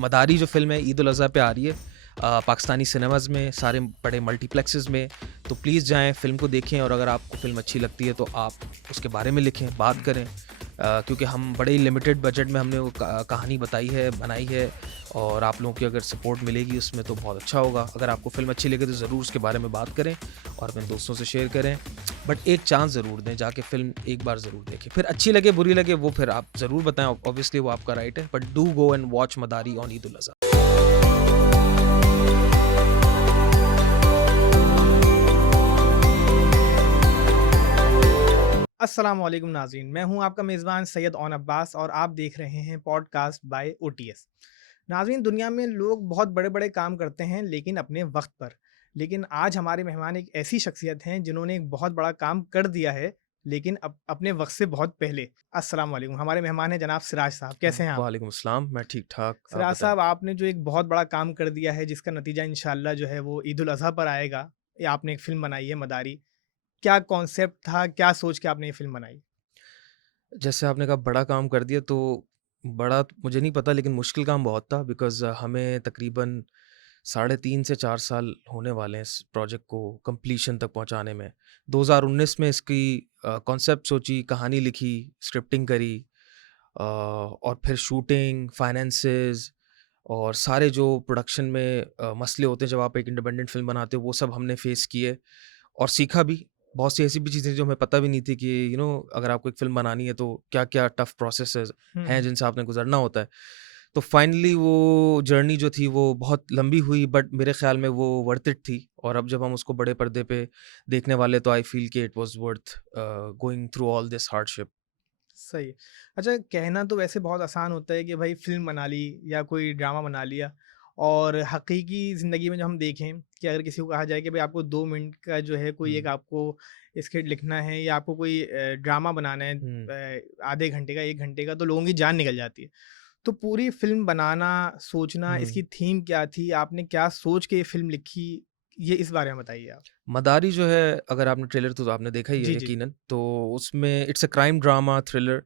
मदारी जो फ़िल्म है ईद उल अज़हा पे आ रही है पाकिस्तानी सिनेमाज़ में, सारे बड़े मल्टीप्लेक्सेस में। तो प्लीज़ जाएँ, फ़िल्म को देखें और अगर आपको फ़िल्म अच्छी लगती है तो आप उसके बारे में लिखें, बात करें। क्योंकि हम बड़े ही लिमिटेड बजट में हमने वो कहानी बनाई है और आप लोगों की अगर सपोर्ट मिलेगी उसमें तो बहुत अच्छा होगा। अगर आपको फ़िल्म अच्छी लगे तो ज़रूर उसके बारे में बात करें और अपने दोस्तों से शेयर करें। बट एक चांस ज़रूर दें, जाके फ़िल्म एक बार ज़रूर देखें। फिर अच्छी लगे, बुरी लगे वो फिर आप ज़रूर बताएँ, ऑब्वियसली वो आपका राइट है। But do go and watch Madari on Eid ul Azha. अस्सलाम वालेकुम नाज़रीन, मैं हूं आपका मेज़बान सैयद औन अब्बास और आप देख रहे हैं पॉडकास्ट बाय ओटीएस। नाज़रीन, दुनिया में लोग बहुत बड़े-बड़े काम करते हैं लेकिन अपने वक्त पर। लेकिन आज हमारे मेहमान एक ऐसी शख्सियत हैं जिन्होंने एक बहुत बड़ा काम कर दिया है लेकिन अपने वक्त से बहुत पहले। अस्सलाम वालेकुम, हमारे मेहमान हैं जनाब सिराज साहब। कैसे हैं आप? वालेकुम अस्सलाम, मैं ठीक-ठाक, आप सिराज बताएँ? साहब, आपने जो एक बहुत बड़ा काम कर दिया है जिसका नतीजा इंशाअल्लाह जो है वो ईद उल अज़हा पर आएगा। ये आपने एक फ़िल्म बनाई है मदारी। क्या कॉन्सेप्ट था? क्या सोच के आपने ये फ़िल्म बनाई? जैसे आपने कहा बड़ा काम कर दिया तो बड़ा तो मुझे नहीं पता लेकिन मुश्किल काम बहुत था बिकॉज़ हमें तकरीबन साढ़े 3 से 4 साल होने वाले हैं इस प्रोजेक्ट को कंप्लीशन तक पहुँचाने में। 2019 में इसकी कॉन्सेप्ट सोची, कहानी लिखी, स्क्रिप्टिंग करी और फिर शूटिंग, फाइनेंसेस और सारे जो प्रोडक्शन में मसले होते हैं जब आप एक इंडिपेंडेंट फ़िल्म बनाते हो वो सब हमने फ़ेस किए और सीखा भी। बहुत सी ऐसी भी चीज़ें जो हमें पता भी नहीं थी कि अगर आपको एक फ़िल्म बनानी है तो क्या-क्या टफ़ प्रोसेसेस हुँ, हैं हुँ। जिनसे आपने गुज़रना होता है। तो फाइनली वो जर्नी जो थी वो बहुत लंबी हुई बट मेरे ख़्याल में वो वर्थ इट थी और अब जब हम उसको बड़े पर्दे पे देखने वाले तो आई फ़ील कि it was worth going through all this hardship. सही है। अच्छा, कहना तो वैसे बहुत आसान होता है कि भाई फ़िल्म बना ली या कोई ड्रामा बना लिया, और हकीकी ज़िंदगी में जो हम देखें कि अगर किसी को कहा जाए कि भाई आपको 2 मिनट का जो है कोई एक हुँ, आपको स्क्रिप्ट लिखना है या आपको कोई ड्रामा बनाना है हुँ, आधे घंटे का, 1 घंटे का, तो लोगों की जान निकल जाती है। तो पूरी फ़िल्म बनाना, सोचना, हुँ। इसकी थीम क्या थी? आपने क्या सोच के ये फ़िल्म लिखी? ये इस बारे में बताइए आप। मदारी जो है अगर आपने ट्रेलर तो आपने देखा ही है जी, जी। यकीनन, तो उसमें it's a crime drama thriller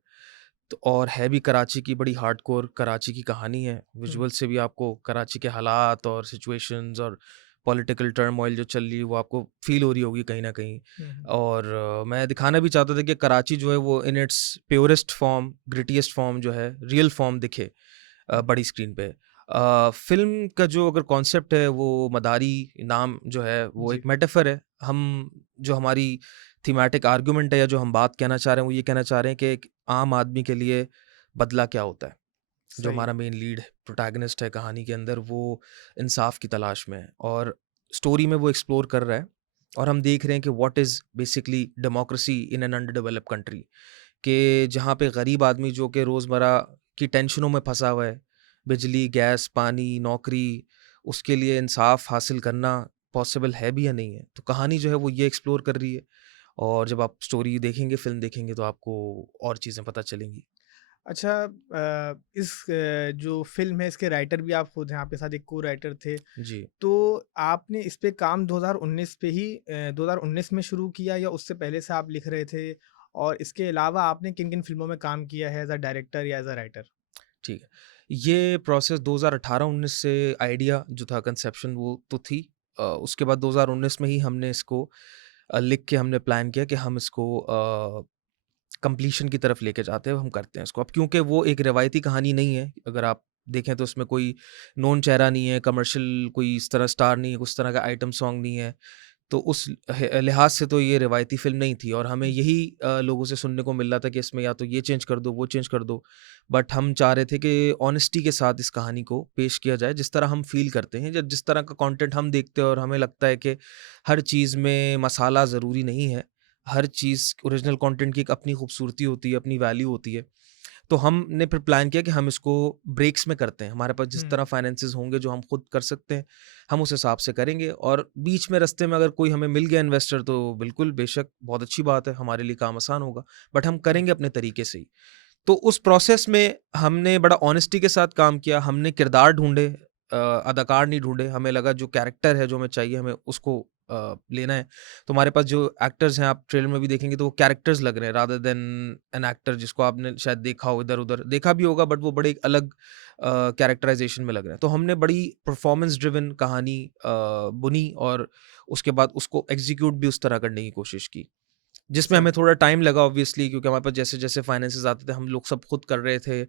तो और है भी कराची की बड़ी हार्डकोर कराची की कहानी है। हुँ, विजुअल से भी आपको कराची के हालात और सिचुएशंस और पॉलिटिकल टर्मोइल जो चल रही है वो आपको फ़ील हो रही होगी कहीं न कहीं। हुँ, हुँ। और मैं दिखाना भी चाहता था कि कराची जो है वो in its purest form, grittiest form जो है, रियल फॉर्म दिखे बड़ी स्क्रीन पे। फ़िल्म का जो अगर कॉन्सेप्ट है वो मदारी नाम जो है वो एक जी, मेटाफर है। हम जो हमारी थीमेटिक आर्गुमेंट है या जो हम बात कहना चाह रहे हैं वो ये कहना चाह रहे हैं कि एक आम आदमी के लिए बदला क्या होता है। जो सही हमारा है। मेन लीड प्रोटैगनिस्ट है कहानी के अंदर वो इंसाफ की तलाश में है और स्टोरी में वो एक्सप्लोर कर रहा है और हम देख रहे हैं कि what is basically democracy in an under developed country कि जहाँ पे गरीब आदमी जो कि रोज़मर्रा की टेंशनों में फंसा हुआ है, बिजली, गैस, पानी, नौकरी, उसके लिए इंसाफ हासिल करना पॉसिबल है भी या नहीं है। तो कहानी जो है वो ये एक्सप्लोर कर रही है और जब आप स्टोरी देखेंगे, फ़िल्म देखेंगे तो आपको और चीज़ें पता चलेंगी। अच्छा, इस जो फ़िल्म है इसके राइटर भी आप खुद हैं, आपके साथ एक को-राइटर थे। जी। तो आपने इस पे काम 2019 पे ही 2019 में शुरू किया या उससे पहले से आप लिख रहे थे? और इसके अलावा आपने किन-किन फ़िल्मों में काम किया है एज़ अ डायरेक्टर या एज़ अ राइटर? ठीक है। ये प्रोसेस 2018-19 से आइडिया जो था कंसेप्शन वो तो थी। उसके बाद 2019 में ही हमने इसको लिख के हमने प्लान किया कि हम इसको कंप्लीशन की तरफ लेके जाते हैं, हम करते हैं इसको। अब क्योंकि वो एक रिवायती कहानी नहीं है, अगर आप देखें तो उसमें कोई नोन चेहरा नहीं है, कमर्शियल कोई इस तरह स्टार नहीं है, उस तरह का आइटम सॉन्ग नहीं है। तो उस लिहाज से तो ये रिवायती फ़िल्म नहीं थी और हमें हुँ, यही लोगों से सुनने को मिल रहा था कि इसमें या तो ये चेंज कर दो, वो चेंज कर दो। बट हम चाह रहे थे कि ऑनेस्टी के साथ इस कहानी को पेश किया जाए, जिस तरह हम फ़ील करते हैं या जिस तरह का कंटेंट हम देखते हैं और हमें लगता है कि हर चीज़ में मसाला ज़रूरी नहीं है। हर चीज़ ओरिजिनल कंटेंट की एक अपनी खूबसूरती होती है, अपनी वैल्यू होती है। तो हमने फिर प्लान किया कि हम इसको ब्रेक्स में करते हैं। हमारे पास जिस हुँ। तरह फाइनेंसेस होंगे जो हम खुद कर सकते हैं, हम उस हिसाब से करेंगे और बीच में रास्ते में अगर कोई हमें मिल गया इन्वेस्टर तो बिल्कुल बेशक बहुत अच्छी बात है, हमारे लिए काम आसान होगा। बट हम हुँ। करेंगे अपने तरीके से ही। तो उस प्रोसेस में हमने बड़ा ऑनेस्टी के साथ काम किया। हमने किरदार ढूँढे अदाकार नहीं ढूँढे। हमें लगा जो कैरेक्टर है, जो हमें चाहिए हमें उसको लेना है, तो हमारे पास जो एक्टर्स हैं, आप ट्रेलर में भी देखेंगे तो वो कैरेक्टर्स लग रहे हैं रादर देन एन एक्टर जिसको आपने शायद देखा हो, इधर-उधर देखा भी होगा बट वो बड़े एक अलग कैरेक्टराइज़ेशन में लग रहे हैं। तो हमने बड़ी परफॉर्मेंस ड्रिवन कहानी बुनी और उसके बाद उसको एग्ज़ीक्यूट भी उस तरह करने की कोशिश की। जिसमें हमें समझ थोड़ा टाइम लगा ऑब्वियसली, क्योंकि हमारे पास जैसे-जैसे फाइनेंसेस आते थे हम लोग सब खुद कर रहे थे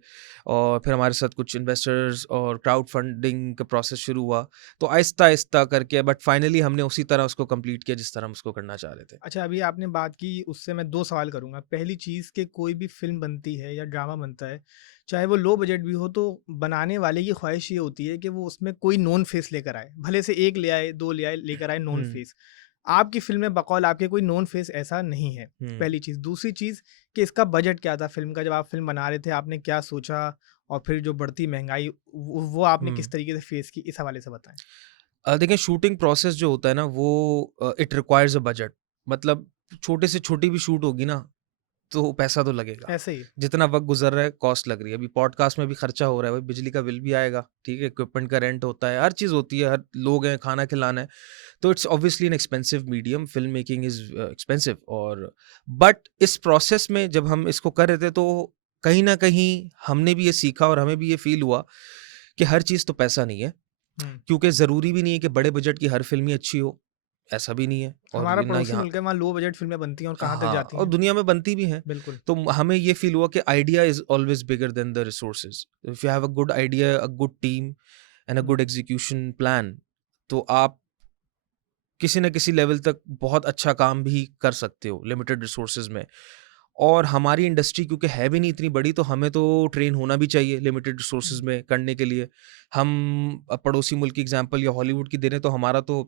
और फिर हमारे साथ कुछ इन्वेस्टर्स और क्राउड फंडिंग का प्रोसेस शुरू हुआ। तो आहिस्ता-आहिस्ता करके बट फाइनली हमने उसी तरह उसको कंप्लीट किया जिस तरह हम उसको करना चाह रहे थे। अच्छा, अभी आपने बात की, उससे मैं 2 सवाल करूँगा। पहली चीज़ कि कोई भी फ़िल्म बनती है या ड्रामा बनता है, चाहे वो लो बजट भी हो, तो बनाने वाले की ख़्वाहिश ये होती है कि वो उसमें कोई नोन फ़ेस लेकर आए। भले से 1 ले आए, 2 ले आए, लेकर आए नोन हुँ, फ़ेस। आपकी फ़िल्म में बकौल आपके कोई नोन फ़ेस ऐसा नहीं है, हुँ, पहली चीज़। दूसरी चीज़ कि इसका बजट क्या था फ़िल्म का? जब आप फ़िल्म बना रहे थे, आपने क्या सोचा? और फिर जो बढ़ती महँगाई, वो आपने किस हुँ। तरीके से फ़ेस की? इस हवाले से बताएँ। देखिए शूटिंग प्रोसेस जो होता है ना वो इट रिक्वायर्स अ बजट। मतलब छोटे से छोटी भी शूट होगी ना तो पैसा तो लगेगा। ऐसे ही? जितना वक़्त गुज़र रहा है, कॉस्ट लग रही है। अभी पॉडकास्ट में भी खर्चा हो रहा है, भाई बिजली का बिल भी आएगा, ठीक है? इक्विपमेंट का रेंट होता है, हर चीज़ होती है, हर लोग हैं, खाना खिलाना है। तो it's obviously an expensive medium, film making is expensive और बट इस प्रोसेस में जब हम इसको कर रहे थे तो कहीं न कहीं हमने भी ये सीखा और हमें भी ये फ़ील हुआ कि हर चीज़ तो पैसा नहीं है। हुँ। क्योंकि ज़रूरी भी नहीं है कि बड़े बजट की हर फ़िल्म ही अच्छी हो, ऐसा भी नहीं है और हमारा ये ना पड़ोसी यहाँ मुल्क है, वहाँ लो बजट फ़िल्में बनती हैं और कहाँ तक हाँ, जाती और हैं। दुनिया में बनती भी हैं। बिल्कुल। तो हमें ये फ़ील हुआ कि idea is always bigger than the resources. If you have a good idea, a good team and a hmm, good execution plan, तो आप किसी न किसी लेवल तक बहुत अच्छा काम भी कर सकते हो लिमिटेड रिसोर्सेज़ में। और हमारी इंडस्ट्री क्योंकि है भी नहीं इतनी बड़ी, तो हमें तो ट्रेन होना भी चाहिए लिमिटेड रिसोर्सेज़ हुँ, में करने के लिए। हम पड़ोसी मुल्क की एग्ज़ाम्पल या हॉलीवुड की दे रहे हैं, तो हमारा तो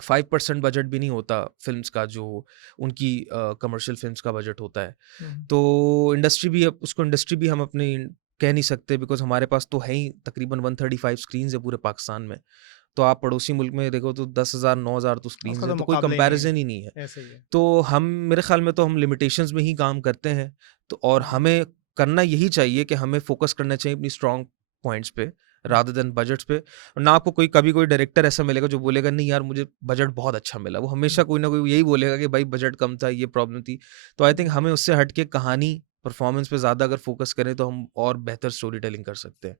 5% बजट भी नहीं होता फ़िल्म्स का, जो उनकी कमर्शियल फ़िल्म्स का बजट होता है। हुँ, तो इंडस्ट्री भी अब उसको इंडस्ट्री भी हम अपनी कह नहीं सकते, बिकॉज़ हमारे पास तो है ही तकरीबन 135 स्क्रीन्स है पूरे पाकिस्तान में। तो आप पड़ोसी मुल्क में देखो तो 10,000 9,000 तो स्क्रीन्स उसका हैं, तो तो कोई मुकाबला ही नहीं है। कंपैरिज़न ही नहीं है। ऐसे ही है। तो हम मेरे ख़्याल में तो हम लिमिटेशंस में ही काम करते हैं। तो और हुँ, हमें करना यही चाहिए कि हमें फ़ोकस करना चाहिए अपनी स्ट्रॉन्ग पॉइंट्स पे हुँ, रादर देन बजट्स पे। और ना आपको कोई कभी कोई डायरेक्टर ऐसा मिलेगा जो बोलेगा नहीं यार मुझे बजट बहुत अच्छा मिला। वो हुँ, हमेशा कोई ना कोई यही बोलेगा कि भाई बजट कम था, ये प्रॉब्लम थी। तो आई थिंक हुँ। हमें उससे हट के कहानी, परफ़ॉर्मेंस पे ज़्यादा अगर फ़ोकस करें तो हम और बेहतर स्टोरी टेलिंग कर सकते हैं।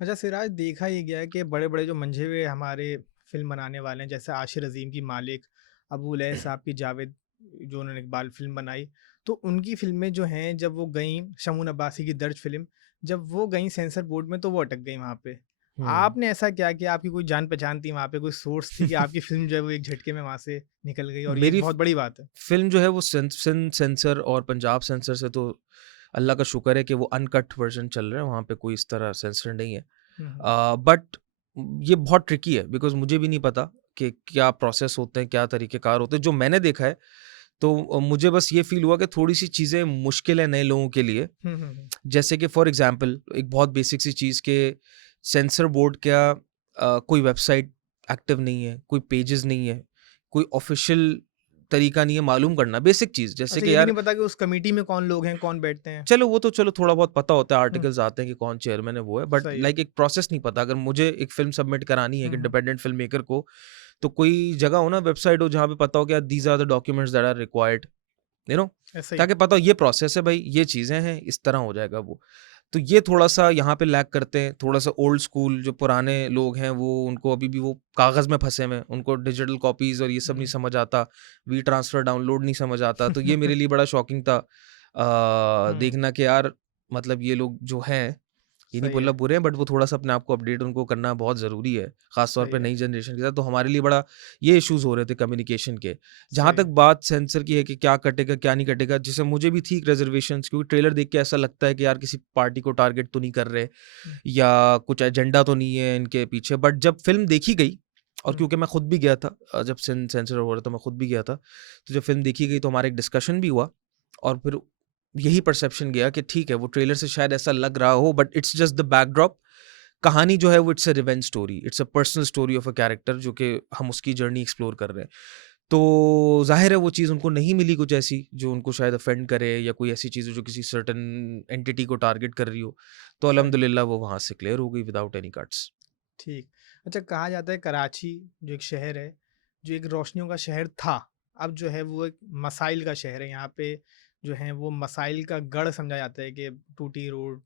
अच्छा सिराज, देखा ये गया है कि बड़े-बड़े जो मंझे हुए हमारे फ़िल्म बनाने वाले हैं, जैसे आशिर अज़ीम की मालिक, अबू लैथ साहब की जावेद, जो उन्होंने इकबाल फ़िल्म बनाई, तो उनकी फ़िल्में जो हैं जब वो गईं, शमून अब्बासी की दर्ज फ़िल्म, जब वो गईं सेंसर बोर्ड में तो वो अटक गईं वहाँ पे। हुँ। आपने ऐसा क्या किया? आपकी कोई जान-पहचान थी वहाँ पे, कोई सोर्स थी कि आपकी फ़िल्म जो है वो एक झटके में वहाँ से निकल गई, और ये एक मेरी बहुत बड़ी बात है? फ़िल्म जो है वो सेंसर और पंजाब सेंसर से तो अल्लाह का शुक्र है कि वो अनकट वर्ज़न चल रहा है, वहाँ पे कोई इस तरह सेंसर नहीं है। हुँ, हुँ। बट ये बहुत ट्रिकी है बिकॉज़ मुझे भी नहीं पता कि क्या प्रोसेस होते हैं, क्या तरीक़ेकार होते हैं। जो मैंने देखा है, तो मुझे बस ये फ़ील हुआ कि थोड़ी-सी चीज़ें मुश्किल है नए लोगों के लिए। हुँ, हुँ, हुँ। जैसे कि फॉर एग्ज़ाम्पल एक बहुत बेसिक सी चीज़ के सेंसर बोर्ड का कोई वेबसाइट एक्टिव नहीं है, कोई पेजेज़ नहीं है, कोई ऑफ़िशियल तरीका नहीं है मालूम करना, बेसिक चीज़ जैसे अच्छा, कि ये भी यार नहीं पता कि उस कमिटी में कौन लोग हैं, कौन बैठते हैं? चलो वो तो चलो थोड़ा बहुत पता होता है, हुँ, आर्टिकल्स आते हैं कि कौन चेयरमैन है, वो है, बट सही है। लाइक एक प्रोसेस नहीं पता। अगर मुझे एक फ़िल्म सबमिट करानी है एक हुँ, हुँ। इंडिपेंडेंट फ़िल्म मेकर को, तो कोई जगह हो ना, वेबसाइट हो जहाँ पे पता हो कि these are the documents that are required, you know? ऐसे ही। ताकि पता हो ये प्रोसेस है भाई, ये चीज़ें हैं, इस तरह हो जाएगा वो। तो ये थोड़ा-सा यहाँ पे लैग करते हैं, थोड़ा-सा ओल्ड स्कूल जो पुराने लोग हैं वो उनको अभी भी वो कागज़ में फँसे हुए हैं, उनको डिजिटल कॉपीज़ और ये सब नहीं हुँ। समझ आता, वी ट्रांसफ़र डाउनलोड नहीं समझ आता, तो ये मेरे लिए बड़ा शॉकिंग था हुँ, देखना कि यार मतलब ये लोग जो हैं, ये नहीं सही बोलना है, बुरे हैं बट वो थोड़ा-सा अपने आप को अपडेट उनको करना बहुत ज़रूरी है, ख़ास तौर सही पे है, नई जनरेशन के साथ, तो हमारे लिए बड़ा ये इश्यूज़ हो रहे थे कम्युनिकेशन के। जहाँ सही तक है। बात सेंसर की है कि क्या कटेगा, क्या नहीं कटेगा, जैसे मुझे भी थी एक रिज़र्वेशंस क्योंकि ट्रेलर देख के ऐसा लगता है कि यार किसी पार्टी को टारगेट तो नहीं कर रहे हुँ, या कुछ एजेंडा तो नहीं है इनके पीछे। बट जब फ़िल्म देखी गई और हुँ, क्योंकि मैं खुद भी गया था जब सेंसर हो रहा था मैं खुद भी गया था। तो जब फ़िल्म देखी गई तो हमारा एक डिस्कशन भी हुआ और फिर यही परसेप्शन गया कि ठीक है वो ट्रेलर से शायद ऐसा लग रहा हो but it's just the backdrop. कहानी जो है वो it's a revenge story, it's a personal story of a character जो कि हम उसकी जर्नी एक्सप्लोर कर रहे हैं। तो ज़ाहिर है वो चीज़ उनको नहीं मिली कुछ ऐसी जो उनको शायद ऑफेंड करे या कोई ऐसी चीज़ हो जो किसी सर्टेन एंटिटी को टारगेट कर रही हो। तो सही, अल्हम्दुलिल्लाह वो वहाँ से क्लियर हो गई विदाउट एनी कट्स। ठीक। अच्छा, कहा जाता है कराची जो एक शहर है, जो एक रोशनियों का शहर था, अब जो है वो एक मसाइल का शहर है। यहाँ पे जो है वो मसाइल का गढ़ समझा जाता है कि टूटी रोड,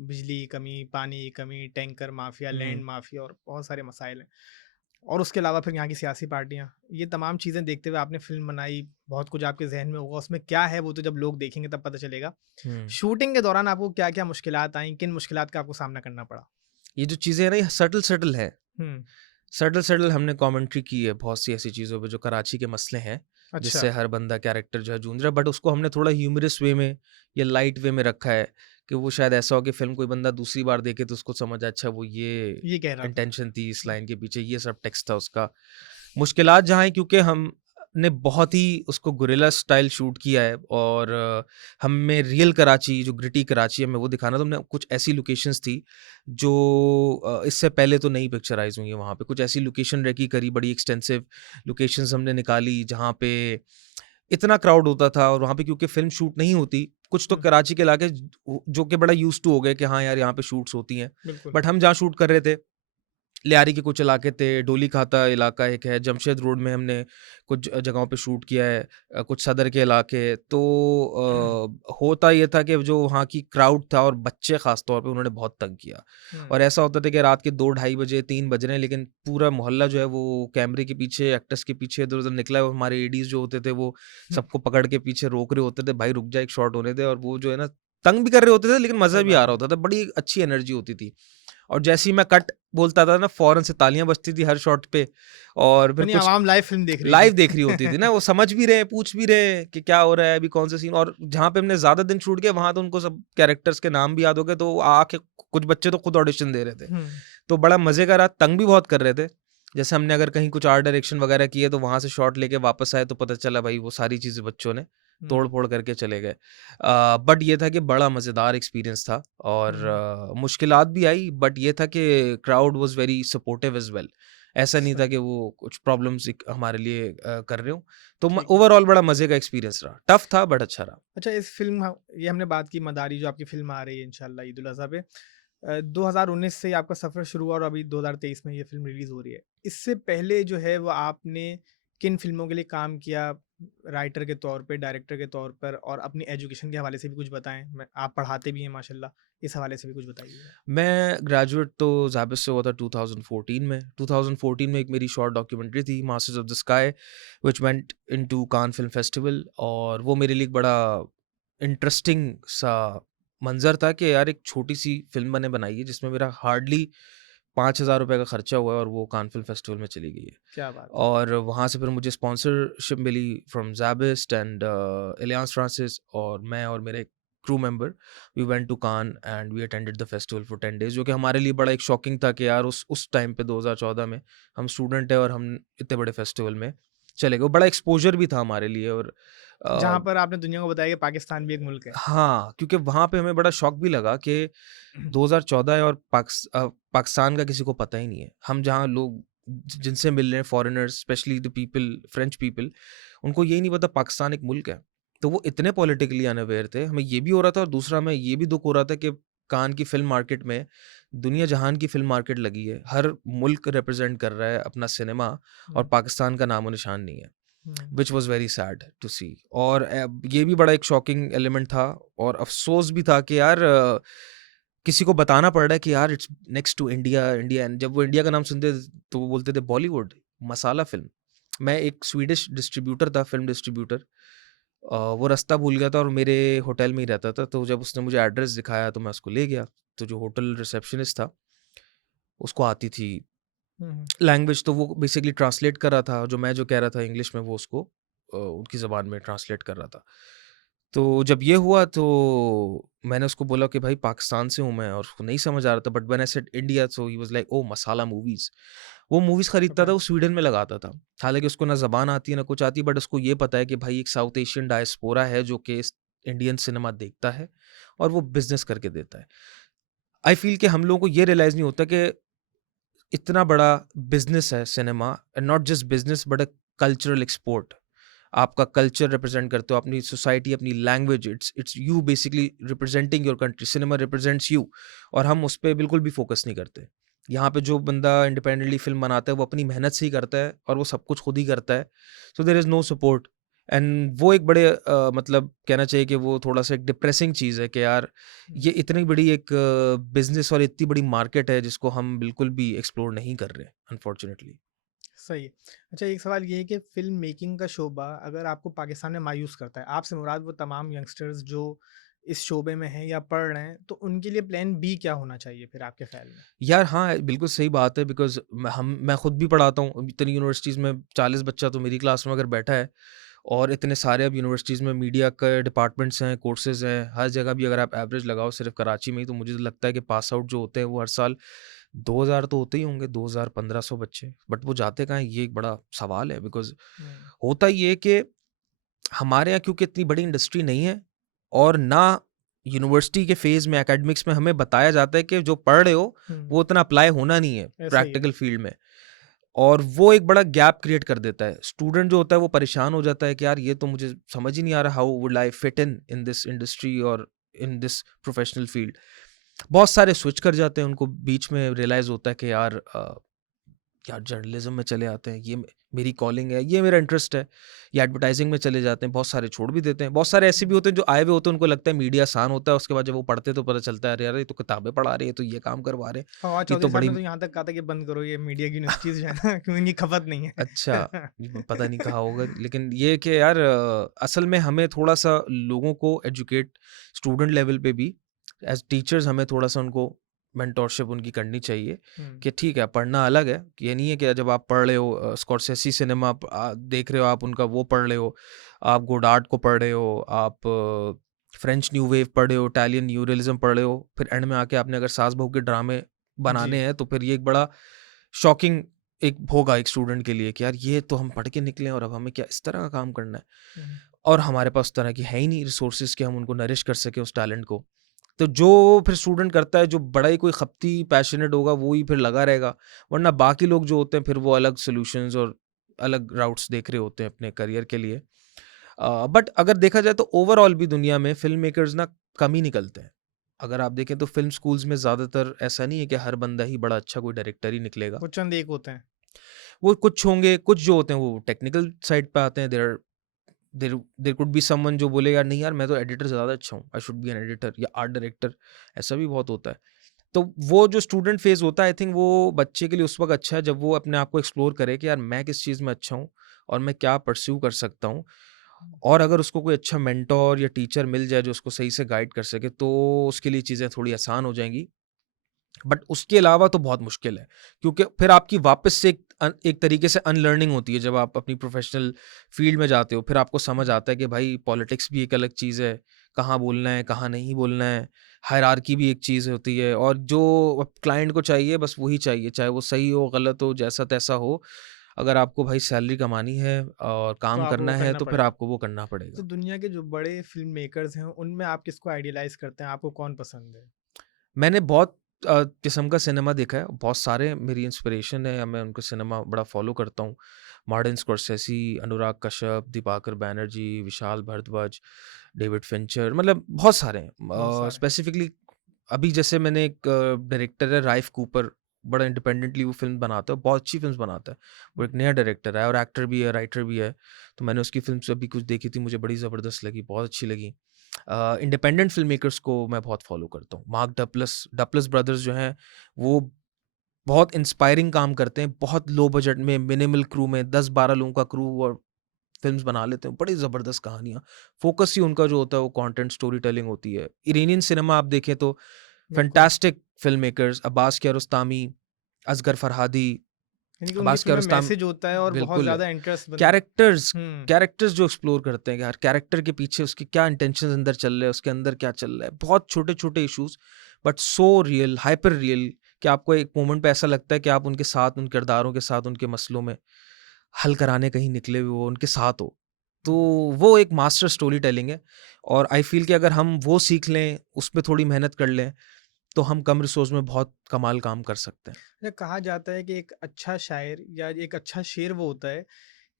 बिजली की कमी, पानी की कमी, टैंकर माफिया, हुँ, लैंड माफिया और बहुत सारे मसाइल हैं। और उसके अलावा फिर यहाँ की सियासी पार्टियाँ, ये तमाम चीज़ें देखते हुए आपने फ़िल्म बनाई, बहुत कुछ आपके ज़हन में होगा, उसमें क्या है वो तो जब लोग देखेंगे तब पता चलेगा। हुँ। शूटिंग के दौरान आपको क्या-क्या मुश्किलात आईं, किन मुश्किलात का आपको सामना करना पड़ा? ये जो चीज़ें हैं ना, ये सटल-सटल है। हुँ, सटल-सटल हमने कमेंट्री की है बहुत सी ऐसी चीज़ों पे जो कराची के मसले हैं, अच्छा। जिससे हर बंदा कैरेक्टर जो है जूझ रहा है, बट उसको हमने थोड़ा ह्यूमरस वे में या लाइट वे में रखा है कि वो शायद ऐसा हो कि फ़िल्म कोई बंदा दूसरी बार देखे तो उसको समझ आए, अच्छा वो ये ये कह रहा था। इंटेंशन थी इस लाइन के पीछे, ये सब टेक्स्ट था उसका। मुश्किलात जहाँ हैं क्योंकि हमने बहुत ही उसको गुरिल्ला स्टाइल शूट किया है और हमें रियल कराची जो ग्रिटी कराची है हमें वो दिखाना, तो हमने कुछ ऐसी लोकेशंस थी जो इससे पहले तो नहीं पिक्चराइज़ हुई हैं वहाँ पे। कुछ ऐसी लोकेशन रेकी करी, बड़ी एक्सटेंसिव लोकेशंस हमने निकाली जहाँ पे इतना क्राउड होता था और वहाँ पे क्योंकि फ़िल्म शूट नहीं होती, कुछ तो हुँ, कराची के इलाके जो कि बड़ा यूज़्ड टू हो गए कि हाँ यार यहाँ पे शूट्स होती हैं। बिल्कुल। बट हम जहाँ शूट कर रहे थे लियारी के कुछ इलाके थे, डोली खाता इलाका एक है, जमशेद रोड में हमने कुछ जगहों पे शूट किया है, कुछ सदर के इलाके। तो होता ये था कि जो वहाँ की क्राउड था और बच्चे ख़ास तौर पे उन्होंने बहुत तंग किया। हुँ, और ऐसा होता था कि रात के 2 ढाई बजे, 3 बज रहे हैं लेकिन पूरा मोहल्ला जो है वो कैमरे के पीछे, एक्टर्स के पीछे इधर-उधर निकला है और हमारे एडीज़ जो होते थे वो हुँ, सबको पकड़ के पीछे रोक रहे होते थे, भाई रुक जा एक शॉट होने दे, और वो जो है ना तंग भी कर रहे होते थे लेकिन मज़ा सही भी आ बात रहा है। होता था। बड़ी अच्छी एनर्जी होती थी। और जैसे ही मैं कट बोलता था ना फ़ौरन से तालियाँ बजती थी हर शॉट पे और फिर यानी कुछ आवाम लाइव फ़िल्म देख रही लाइव थी। देख रही होती थी ना, वो समझ भी रहे हैं, पूछ भी रहे हैं कि क्या हो रहा है, अभी कौन सा सीन। और जहाँ पे हमने ज़्यादा दिन शूट किया वहाँ तो उनको सब कैरेक्टर्स के नाम भी याद हो गए, तो आके कुछ बच्चे तो खुद ऑडिशन दे रहे थे। हुँ, तो बड़ा मज़े का रहा, तंग भी बहुत कर रहे थे। जैसे हमने अगर कहीं कुछ आर्ट डायरेक्शन वगैरह किए तो वहाँ से शॉट लेके वापस आए तो पता चला भाई वो सारी चीज़ें बच्चों ने हुँ, तोड़-फोड़ करके चले गए। बट ये था कि बड़ा मज़ेदार एक्सपीरियंस था और हुँ, मुश्किलात भी आई, बट ये था कि crowd was very supportive as well. ऐसा नहीं था सही, कि वो कुछ प्रॉब्लम्स हमारे लिए कर रहे हों। तो ठीक है। ओवरऑल बड़ा मज़े का एक्सपीरियंस रहा। टफ था बट अच्छा रहा। अच्छा, इस फ़िल्म ये हमने बात की मदारी जो आपकी फ़िल्म आ रही है इंशाल्लाह ईद उल अज़हा पे। 2019 से आपका सफ़र शुरू हुआ और अभी 2023 में ये फ़िल्म रिलीज़ हो रही है। इससे पहले जो है वो आपने किन फ़िल्मों के लिए काम किया? राइटर के तौर पे, डायरेक्टर के तौर पर और अपनी एजुकेशन के हवाले से भी कुछ बताएँ? मैं आप पढ़ाते भी हैं माशाल्लाह, इस हवाले से भी कुछ बताइएगा। मैं ग्रेजुएट तो ज़ाबिस से हुआ था 2014 में। 2014 में एक मेरी शॉर्ट डॉक्यूमेंट्री थी masters of the sky which went into Cannes film festival, और वो मेरे लिए एक बड़ा इंटरेस्टिंग सा मंज़र था कि यार एक छोटी-सी फ़िल्म मैंने बनाई है जिसमें मेरा हार्डली ₹5000 का खर्चा हुआ है और वो कान फिल्म फेस्टिवल में चली गई है। क्या बात है! और वहाँ से फिर मुझे स्पॉन्सरशिप मिली from Zabist and Alliance Française, और मैं और मेरे crew member we went to Cannes and we attended the festival for 10 days, जो कि हमारे लिए बड़ा एक शॉकिंग था कि यार उस टाइम पे 2014 में हम स्टूडेंट हैं और हम इतने बड़े फेस्टिवल में चले गए। वो बड़ा एक्सपोज़र भी था हमारे लिए और जहाँ अ, पर आपने दुनिया को बताया कि पाकिस्तान भी एक मुल्क है। हाँ, क्योंकि वहाँ पे हमें बड़ा शॉक भी लगा कि 2014 है और पाकिस्तान का किसी को पता ही नहीं है। हम जहाँ लोग जिनसे मिल रहे हैं foreigners, specially the people, French people, उनको यही नहीं पता पाकिस्तान एक मुल्क है। तो वो इतने पॉलिटिकली अनअवेयर थे, हमें ये भी हो रहा था और दूसरा हमें ये भी दुःख हो रहा था कि कान की फ़िल्म मार्केट में दुनिया जहान की फ़िल्म मार्केट लगी है। हर मुल्क रिप्रेज़ेंट कर रहा है अपना सिनेमा और हुँ, पाकिस्तान का नामो-निशान नहीं है। Hmm, which was very sad to see. और ये भी बड़ा एक शॉकिंग एलिमेंट था और अफ़सोस भी था कि यार किसी को बताना पड़ रहा है कि यार it's next to India, India, and जब वो इंडिया का नाम सुनते तो वो बोलते थे बॉलीवुड, मसाला फ़िल्म। मैं एक स्वीडिश डिस्ट्रीब्यूटर था, फ़िल्म डिस्ट्रीब्यूटर। वो रास्ता भूल गया था और मेरे होटल में ही रहता था, तो जब उसने मुझे एड्रेस दिखाया तो मैं उसको ले गया। तो जो होटल रिसेप्शनिस्ट था, उसको आती थी हुँ, हुँ। लैंग्वेज, तो वो बेसिकली ट्रांसलेट कर रहा था, जो कह रहा था इंग्लिश में वो उसको उनकी ज़बान में ट्रांसलेट कर रहा था। तो जब ये हुआ तो मैंने उसको बोला कि भाई पाकिस्तान से हूँ मैं, और उसको नहीं समझ आ रहा था, but when I said India so he was like oh masala movies. वो मूवीज़ खरीदता था, वो ज़बरदस्त। स्वीडन में लगाता था। हालाँकि उसको ना ज़बान आती है ना कुछ आती है, बट उसको ये पता है कि भाई एक साउथ एशियन डायस्पोरा है जो कि इस इंडियन सिनेमा देखता है और वो बिज़नेस करके देता है। आई फ़ील कि हम लोगों को ये रियलाइज़ नहीं होता कि इतना बड़ा बिज़नेस है cinema, and not just business but a cultural export. आपका कल्चर रिप्रेज़ेंट करते हो, अपनी सोसाइटी, अपनी language, it's you basically representing your country, cinema represents you, और हम उस पे बिल्कुल भी फ़ोकस नहीं करते। यहाँ पे जो बंदा इंडिपेंडेंटली फ़िल्म बनाता है, वो अपनी मेहनत से ही करता है और वो सब कुछ खुद ही करता है। So there is no support and वो एक बड़े मतलब कहना चाहिए कि वो थोड़ा-सा एक डिप्रेसिंग चीज़ है कि यार, हुँ, ये इतनी बड़ी एक बिज़नेस और इतनी बड़ी मार्केट है जिसको हम बिल्कुल भी एक्सप्लोर नहीं कर रहे, अनफॉर्च्युनेटली। सही है। अच्छा, एक सवाल ये है कि फ़िल्म मेकिंग का शोबा अगर आपको पाकिस्तान में मायूस करता है, आपसे मुराद वो तमाम यंगस्टर्स जो इस शोबे में हैं या पढ़ रहे हैं, तो उनके लिए प्लान बी क्या होना चाहिए फिर आपके ख़्याल में? यार हाँ, बिल्कुल सही बात है बिकॉज़ मैं खुद भी पढ़ाता हूँ। इतनी यूनिवर्सिटीज़ में 40 बच्चा तो मेरी क्लास में अगर बैठा है और इतने सारे अब यूनिवर्सिटीज़ में मीडिया के डिपार्टमेंट्स हैं, कोर्सेज़ हैं, हर जगह भी अगर आप एवरेज लगाओ सिर्फ़ कराची में ही, तो मुझे तो लगता है कि पास आउट जो होते हैं वो हर साल 2000 तो होते ही होंगे, 2000 1500 बच्चे। बट वो जाते कहाँ हैं, ये एक बड़ा सवाल है बिकॉज़ हुँ, होता ये है कि हमारे यहाँ क्योंकि इतनी बड़ी इंडस्ट्री नहीं है और ना यूनिवर्सिटी के फेज़ में एकेडमिक्स में हमें बताया जाता है कि जो पढ़ रहे हो, हुँ, वो उतना अप्लाई होना नहीं है ऐसा ही है। प्रैक्टिकल फील्ड में। और वो एक बड़ा गैप क्रिएट कर देता है। स्टूडेंट जो होता है वो परेशान हो जाता है कि यार, ये तो मुझे समझ ही नहीं आ रहा, how would I fit in in this industry और इन दिस प्रोफेशनल फील्ड। बहुत सारे स्विच कर जाते हैं, उनको बीच में रियलाइज़ होता है कि यार जर्नलिज्म में चले आते हैं, ये मेरी कॉलिंग है, ये मेरा इंटरेस्ट है, या एडवर्टाइजिंग में चले जाते हैं। बहुत सारे छोड़ भी देते हैं। बहुत सारे ऐसे भी हुँ। होते हैं जो आए हुए होते हैं, उनको लगता है मीडिया आसान होता है, उसके बाद जब वो पढ़ते हैं तो पता चलता है, अरे यार, ये तो किताबें पढ़ा रहे हैं, ये तो ये काम करवा रहे हैं, फवाद ये तो चौधरी साहब बड़ी ने तो यहाँ तक कहा था कि बंद करो ये मीडिया की यूनिवर्सिटीज़ जो है ना, क्योंकि इनकी खपत नहीं है। अच्छा, पता नहीं कहा होगा, लेकिन ये है कि यार, असल में हमें थोड़ा-सा लोगों को एजुकेट स्टूडेंट लेवल पे भी एज़ टीचर्स हमें थोड़ा-सा उनको मेंटोरशिप उनकी करनी चाहिए हुँ, कि ठीक है, पढ़ना अलग है। ये नहीं है कि जब आप पढ़ रहे हो स्कॉर्सेसी सिनेमा देख रहे हो, आप उनका वो पढ़ रहे हो, आप गोडार्ड को पढ़ रहे हो, आप फ्रेंच न्यू वेव पढ़ रहे हो, इटालियन न्यू रियलिज़्म पढ़ रहे हो, फिर एंड में आके आपने अगर सास-बहू के ड्रामे बनाने जी। हैं, तो फिर ये एक बड़ा शॉकिंग एक होगा एक स्टूडेंट के लिए कि यार, ये तो हम पढ़ के निकले हैं और अब हमें क्या इस तरह का काम करना है? हुँ, और हमारे पास उस तरह की है ही नहीं रिसोर्सेज़ कि हम उनको नरिश कर सकें उस टैलेंट को। तो जो फिर स्टूडेंट करता है, जो बड़ा ही कोई खपती पैशनेट होगा, वो ही फिर लगा रहेगा। वरना बाकी लोग जो होते हैं, फिर वो अलग सॉल्यूशंस और अलग राउट्स देख रहे होते हैं अपने करियर के लिए। बट अगर देखा जाए तो ओवरऑल भी दुनिया में फ़िल्म मेकर्स ना कम ही निकलते हैं। अगर आप देखें तो फ़िल्म स्कूल्स में ज़्यादातर ऐसा नहीं है कि हर बंदा ही बड़ा अच्छा कोई डायरेक्टर ही निकलेगा। वो चंद एक होते हैं। वो कुछ होंगे, कुछ जो होते हैं वो टेक्निकल साइड पे आते हैं। There there there could be someone जो बोलेगा, नहीं यार, मैं तो एडिटर से ज़्यादा अच्छा हूँ, I should be an editor या आर्ट डायरेक्टर। ऐसा भी बहुत होता है। तो वो जो स्टूडेंट फेज़ होता है, आई थिंक वो बच्चे के लिए उस वक़्त अच्छा है जब वो अपने आप को एक्सप्लोर करे कि यार, मैं किस चीज़ में अच्छा हूँ और मैं क्या परस्यू कर सकता हूँ। और अगर उसको कोई अच्छा मेंटर या टीचर मिल जाए जो उसको सही से गाइड कर सके, तो उसके लिए चीज़ें थोड़ी आसान हो जाएँगी। बट उसके अलावा तो बहुत मुश्किल है, क्योंकि फिर आपकी वापस से एक तरीके से अनलर्निंग होती है जब आप अपनी प्रोफेशनल फील्ड में जाते हो। फिर आपको समझ हुँ, आता है कि भाई, पॉलिटिक्स भी एक अलग चीज़ है, कहाँ बोलना है, कहाँ नहीं बोलना है, हायरार्की भी एक चीज़ होती है, और जो अब क्लाइंट को चाहिए बस वही चाहिए, चाहे वो सही हो, गलत हो, जैसा-तैसा हो। अगर आपको भाई सैलरी कमानी है और तो काम आपको वो करना है, करना तो फिर पड़ेगा। आपको वो करना तो पड़ेगा। दुनिया के जो बड़े फ़िल्म मेकर्स हैं, उनमें आप किसको आइडियलाइज़ करते हैं? आपको कौन पसंद है? मैंने बहुत किस्म का सिनेमा देखा है, बहुत सारे मेरी इंस्पिरेशन है, या मैं उनका सिनेमा बड़ा फ़ॉलो करता हूँ। Martin Scorsese, Anurag Kashyap, दीपाकर Banerjee, Vishal Bhardwaj, David Fincher, मतलब बहुत सारे हैं। बहुत सारे। स्पेसिफिकली अभी जैसे मैंने एक डायरेक्टर है राइफ कूपर, बड़ा इंडिपेंडेंटली वो फ़िल्म बनाता है, बहुत अच्छी फ़िल्म्स बनाता है। वो हुँ, एक नया डायरेक्टर है और एक्टर भी है, राइटर भी है। तो मैंने उसकी फ़िल्म्स अभी कुछ देखी थी, मुझे बड़ी ज़बरदस्त लगी, बहुत अच्छी लगी। इंडिपेंडेंट फ़िल्म मेकर्स को मैं बहुत फ़ॉलो करता हूँ। मार्क डगलस डगलस ब्रदर्स जो हैं, वो बहुत इंस्पायरिंग काम करते हैं। बहुत लो बजट में, मिनिमल क्रू में 10-12 लोगों का क्रू और फ़िल्म्स बना लेते हैं। बड़ी ज़बरदस्त कहानियाँ। फ़ोकस ही उनका जो होता है वो कंटेंट स्टोरी टेलिंग होती है। इरानियन सिनेमा आप देखें तो बिल्कुल। Fantastic film makers Abbas Kiarostami, Asghar Farhadi. यानी कि उनकी अब्बास फ़िल्म में कियारोस्तामी मैसेज होता है और बहुत बिल्कुल। ज़्यादा इंटरेस्ट बन कैरेक्टर्स हुँ, कैरेक्टर्स जो एक्सप्लोर करते हैं कि यार, कैरेक्टर के पीछे उसके क्या इंटेंशंस अंदर चल रहे हैं, उसके अंदर क्या चल रहा है। बहुत छोटे-छोटे issues, but so real, hyper real, कि आपको एक मोमेंट पे ऐसा लगता है कि आप उनके साथ, उन किरदारों के साथ, उनके मसलों में हल कराने कहीं निकले हुए हो, उनके साथ हो। तो हुँ। वो एक मास्टर स्टोरी टेलिंग है, और आई फ़ील कि अगर हम वो सीख लें, उसपे थोड़ी मेहनत कर लें, तो हम कम रिसोर्स में बहुत कमाल काम कर सकते हैं। ये कहा जाता है कि एक अच्छा शायर या एक अच्छा शेर वो होता है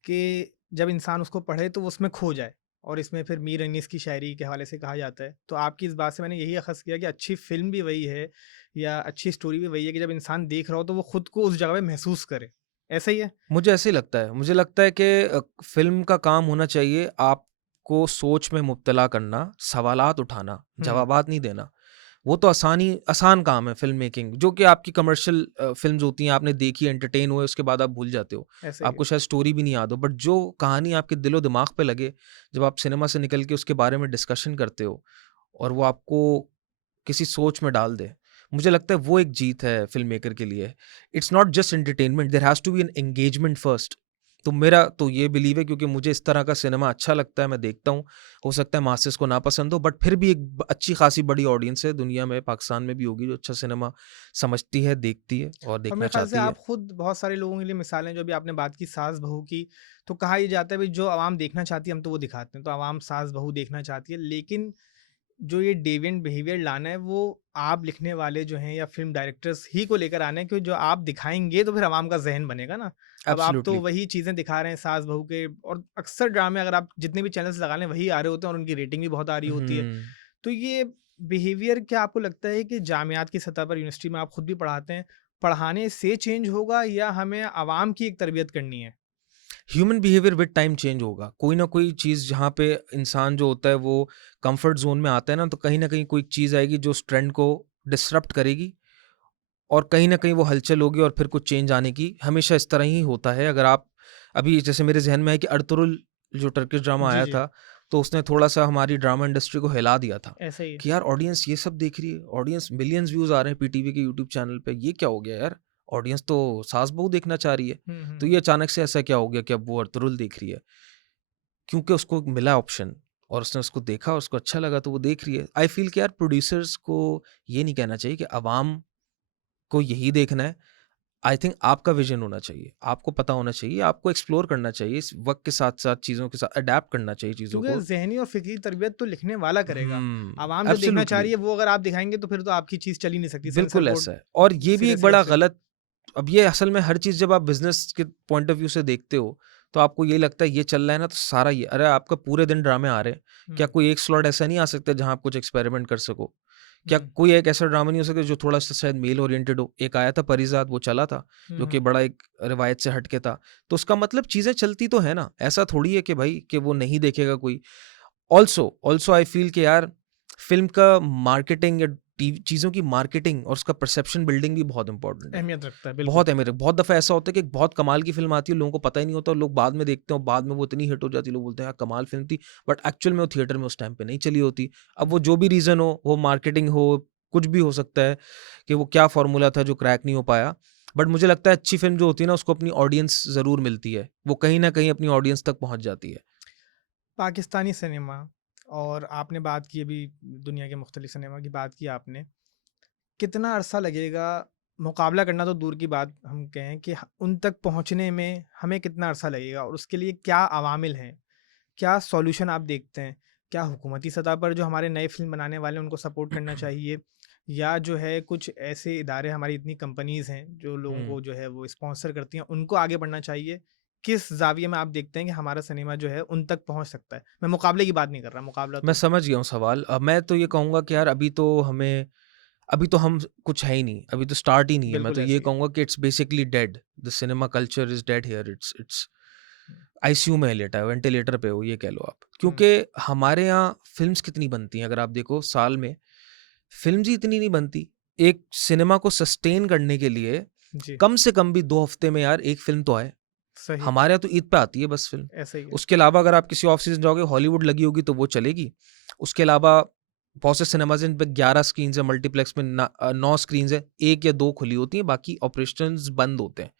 कि जब इंसान उसको पढ़े तो वो उसमें खो जाए और इसमें फिर मीर अनीस की शायरी के हवाले से कहा जाता है। तो आपकी इस बात से मैंने यही अख़ज़ किया कि अच्छी फ़िल्म भी वही है या अच्छी स्टोरी भी वही है कि जब इंसान देख रहा हो तो वो खुद को उस जगह पे महसूस करे। ऐसा ही है? मुझे ऐसे ही लगता है। मुझे लगता है कि फ़िल्म का काम होना चाहिए आपको सोच में मुब्तला करना, सवालात उठाना, हुँ, जवाबात नहीं देना। वो तो आसान काम है फ़िल्म मेकिंग, जो कि आपकी कमर्शियल फ़िल्म्स होती हैं, आपने देखी, एंटरटेन हुए, उसके बाद आप भूल जाते हो। ऐसा ही है। आपको शायद स्टोरी भी नहीं याद हो, बट जो कहानी आपके दिलो-दिमाग पे लगे, जब आप सिनेमा से निकल के उसके बारे में डिस्कशन करते हो और वो आपको किसी सोच में डाल दे, मुझे लगता है वो एक जीत है फ़िल्म मेकर के लिए। It's not just entertainment, there has to be an engagement first. तो मेरा तो ये बिलीव है, क्योंकि मुझे इस तरह का सिनेमा अच्छा लगता है, मैं देखता हूँ। हो सकता है मासेस को ना पसंद हो, बट फिर भी एक अच्छी खासी बड़ी ऑडियंस है दुनिया में, पाकिस्तान में भी होगी, जो अच्छा सिनेमा समझती है, देखती है और और देखना मेरे ख़्याल से चाहती है। आप खुद बहुत सारे लोगों के लिए मिसाल हैं, जो अभी आपने बात की सास-बहू की, तो कहा ये जाता है भई जो अवाम देखना चाहती है हम तो वो दिखाते हैं, तो अवाम सास-बहू देखना चाहती है। लेकिन जो ये डेविएंट बिहेवियर लाना है वो आप लिखने वाले जो हैं या फ़िल्म डायरेक्टर्स ही को लेकर आना है, क्योंकि जो आप दिखाएँगे तो फिर अवाम का ज़हन बनेगा ना। अब आप तो एब्सोल्युटली। वही चीज़ें दिखा रहे हैं सास-बहू के, और अक्सर ड्रामे अगर आप जितने भी चैनल्स लगा लें वही आ रहे होते हैं और उनकी रेटिंग भी बहुत आ रही होती है। हुँ। तो ये बिहेवियर क्या आपको लगता है कि जामियात की सतह पर, यूनिवर्सिटी में आप खुद भी पढ़ाते हैं, पढ़ाने से चेंज होगा या हमें अवाम की एक तरबियत करनी है? Human behaviour with time change होगा। कोई ना कोई चीज़ जहाँ पे इंसान जो होता है वो कंफर्ट ज़ोन में आता है ना, तो कहीं न कहीं कोई चीज़ आएगी जो उस ट्रेंड को डिसरप्ट करेगी और कहीं न कहीं वो हलचल होगी और फिर कुछ चेंज आने की। हमेशा इस तरह ही होता है। अगर आप अभी जैसे मेरे ज़हन में है कि अर्तुरुल जो टर्किश ड्रामा जी, आया जी। था, तो उसने थोड़ा-सा हमारी ड्रामा इंडस्ट्री को हिला दिया था ऐसा ही है। कि यार ऑडियंस ये सब देख रही है, ऑडियंस मिलियंस व्यूज़ आ रहे हैं पीटीवी के यूट्यूब चैनल पे, ये क्या हो गया यार? ऑडियंस तो सास-बहू देखना चाह रही है। हुँ, हुँ, तो ये हुँ। अचानक से ऐसा क्या हो गया कि अब वो अर्तुरुल देख रही है? क्योंकि उसको मिला ऑप्शन और उसने उसको देखा, उसको अच्छा लगा तो वो देख रही है। आई फ़ील कि यार प्रोड्यूसर्स को ये नहीं कहना चाहिए कि अवाम को यही देखना है। आई थिंक आपका विज़न होना चाहिए, आपको पता होना चाहिए, आपको एक्सप्लोर करना चाहिए, इस वक़्त के साथ-साथ चीज़ों के साथ अडैप्ट करना चाहिए चीज़ों क्योंकि को। ज़हनी और फ़िक्री तरबियत तो लिखने वाला करेगा। आवाम जो देखना चाह एब्सोल्युटली, रही है वो अगर आप दिखाएँगे तो फिर तो आपकी चीज़ चल ही नहीं सकती, सेंसर बिल्कुल बोर्ड ऐसा है और ये भी सिरे एक से बड़ा ऑब्जेक्ट। गलत। अब ये असल में हर चीज़ जब आप बिज़नेस के पॉइंट ऑफ व्यू से देखते हो, तो आपको ये लगता है ये चल रहा है ना तो सारा ये अरे आपका पूरे दिन ड्रामे आ रहे हैं। क्या हुँ, कोई एक स्लॉट ऐसा नहीं आ सकता जहाँ आप कुछ एक्सपेरिमेंट कर सको? क्या हुँ, कोई एक ऐसा ड्रामा नहीं हो सकता जो थोड़ा-सा शायद मेल ओरिएंटेड हो? एक आया था परिज़ाद, वो चला था, हुँ, जो कि हुँ। बड़ा एक रिवायत से हट के था। तो उसका मतलब चीज़ें चलती तो है ना, ऐसा थोड़ी है कि भाई कि वो नहीं देखेगा कोई। ऑल्सो आई फ़ील कि यार फ़िल्म का मार्केटिंग या चीज़ों की मार्केटिंग और उसका परसेप्शन बिल्डिंग भी बहुत इम्पोर्टेंट है। अहमियत रखता है, बिल्कुल। बहुत अहमियत है। बहुत दफ़ा ऐसा होता है कि एक बहुत कमाल की फ़िल्म आती है, लोगों को पता ही नहीं होता और लोग बाद में देखते हैं और बाद में वो इतनी हिट हो जाती है, लोग बोलते हैं यार कमाल फ़िल्म थी, बट एक्चुअल में वो थिएटर में उस टाइम पे नहीं चली होती। अब वो जो भी रीज़न हो, वो मार्केटिंग हो, कुछ भी हो सकता है कि वो क्या फ़ॉर्मूला था जो क्रैक नहीं हो पाया। बट मुझे लगता है अच्छी फ़िल्म जो होती है ना, उसको अपनी ऑडियंस ज़रूर मिलती है। वो कहीं न कहीं अपनी ऑडियंस तक पहुँच जाती है। पाकिस्तानी सिनेमा, और आपने बात की अभी दुनिया के मुख्तलिफ सिनेमा की बात की आपने। कितना अरसा लगेगा, मुकाबला करना तो दूर की बात हम कहें कि उन तक पहुंचने में हमें कितना अरसा लगेगा, और उसके लिए क्या अवामिल हैं, क्या सॉल्यूशन आप देखते हैं? क्या हुकूमती सतह पर जो हमारे नए फिल्म बनाने वाले हैं उनको सपोर्ट करना चाहिए, या जो है कुछ ऐसे इदारे, हमारी इतनी कंपनीज हैं जो लोगों हुँ। को जो है वो स्पॉन्सर करती हैं, उनको आगे बढ़ना चाहिए? किस जाविये में आप देखते हैं कि हमारा सिनेमा जो है उन तक पहुंच सकता है? मैं मुकाबले की बात नहीं कर रहा, मुकाबला मैं तो समझ गया हूँ सवाल। मैं तो ये कहूँगा कि यार अभी तो हम कुछ है ही नहीं, अभी तो स्टार्ट ही नहीं है। मैं बिल्कुल तो ये ऐसे ही है। कहूँगा कि it's basically dead. The cinema culture is dead here. It's hmm, ICU में है लेटा है, वेंटिलेटर पे हो, ये कह लो आप। हम्म, क्योंकि हमारे यहाँ फ़िल्म्स कितनी बनती हैं, अगर आप देखो साल में फ़िल्म्स ही इतनी नहीं बनती। एक सिनेमा को सस्टेन करने के लिए जी, कम से कम भी 2 हफ्ते में यार 1 फ़िल्म तो आए। सही, हमारे यहाँ तो ईद पे आती है बस फ़िल्म। ऐसा ही है। उसके अलावा अगर आप किसी ऑफ सीज़न जाओगे, हॉलीवुड लगी होगी तो वो चलेगी। उसके अलावा बहुत से सिनेमाज़ हैं, जिन पे 11 स्क्रीन्स हैं, मल्टीप्लेक्स में 9 स्क्रीन्स हैं, 1 या 2 खुली होती हैं, बाकी ऑपरेशंस बंद होते हैं।